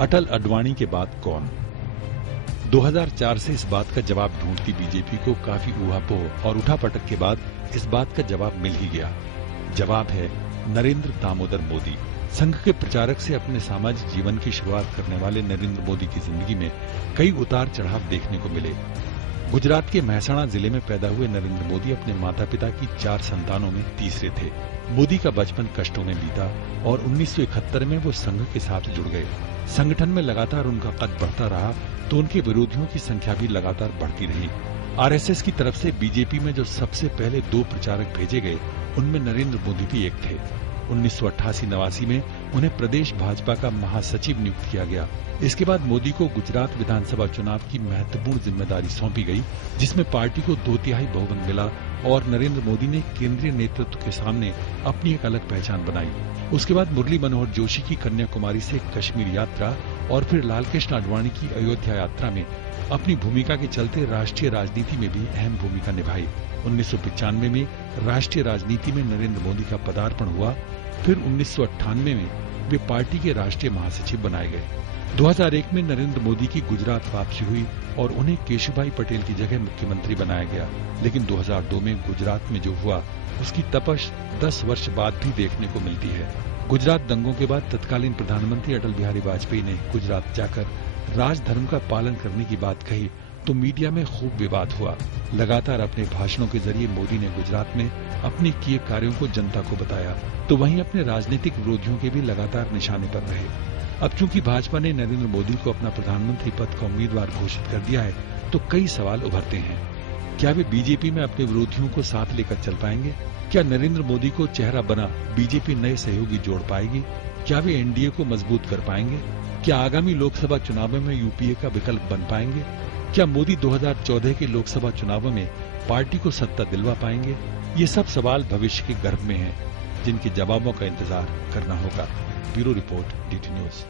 अटल अडवाणी के बाद कौन? 2004 से इस बात का जवाब ढूंढती बीजेपी को काफी ऊहापोह और उठापटक के बाद इस बात का जवाब मिल ही गया। जवाब है नरेंद्र दामोदर मोदी। संघ के प्रचारक से अपने सामाजिक जीवन की शुरुआत करने वाले नरेंद्र मोदी की जिंदगी में कई उतार चढ़ाव देखने को मिले। गुजरात के महसाणा जिले में पैदा हुए नरेंद्र मोदी अपने माता पिता की 4 संतानों में तीसरे थे। मोदी का बचपन कष्टों में बीता और 1971 में वो संघ के साथ जुड़ गए। संगठन में लगातार उनका कद बढ़ता रहा तो उनके विरोधियों की संख्या भी लगातार बढ़ती रही। आरएसएस की तरफ से बीजेपी में जो सबसे पहले 2 प्रचारक भेजे गए उनमें नरेंद्र मोदी भी एक थे। 1988-89 में उन्हें प्रदेश भाजपा का महासचिव नियुक्त किया गया। इसके बाद मोदी को गुजरात विधानसभा चुनाव की महत्वपूर्ण जिम्मेदारी सौंपी गई, जिसमें पार्टी को 2/3 बहुमत मिला और नरेंद्र मोदी ने केंद्रीय नेतृत्व के सामने अपनी एक अलग पहचान बनाई। उसके बाद मुरली मनोहर जोशी की कन्याकुमारी से कश्मीर यात्रा और फिर लालकृष्ण आडवाणी की अयोध्या यात्रा में अपनी भूमिका के चलते राष्ट्रीय राजनीति में भी अहम भूमिका निभाई। 1995 में राष्ट्रीय राजनीति में नरेंद्र मोदी का पदार्पण हुआ। फिर 1998 में वे पार्टी के राष्ट्रीय महासचिव बनाए गए। 2001 में नरेंद्र मोदी की गुजरात वापसी हुई और उन्हें केशुभाई पटेल की जगह मुख्यमंत्री बनाया गया। लेकिन 2002 में गुजरात में जो हुआ उसकी तपश 10 वर्ष बाद भी देखने को मिलती है। गुजरात दंगों के बाद तत्कालीन प्रधानमंत्री अटल बिहारी वाजपेयी ने गुजरात जाकर राजधर्म का पालन करने की बात कही तो मीडिया में खूब विवाद हुआ। लगातार अपने भाषणों के जरिए मोदी ने गुजरात में अपने किए कार्यों को जनता को बताया, तो वहीं अपने राजनीतिक विरोधियों के भी लगातार निशाने पर रहे। अब चूंकि भाजपा ने नरेंद्र मोदी को अपना प्रधानमंत्री पद का उम्मीदवार घोषित कर दिया है, तो कई सवाल उभरते हैं। क्या वे बीजेपी में अपने विरोधियों को साथ लेकर चल पाएंगे? क्या नरेंद्र मोदी को चेहरा बना बीजेपी नए सहयोगी जोड़ पाएगी? क्या वे एनडीए को मजबूत कर पाएंगे? क्या आगामी लोकसभा चुनावों में यूपीए का विकल्प बन पाएंगे? क्या मोदी 2014 के लोकसभा चुनावों में पार्टी को सत्ता दिलवा पाएंगे? ये सब सवाल भविष्य के गर्भ में हैं, जिनके जवाबों का इंतजार करना होगा। Bureau report, DT news.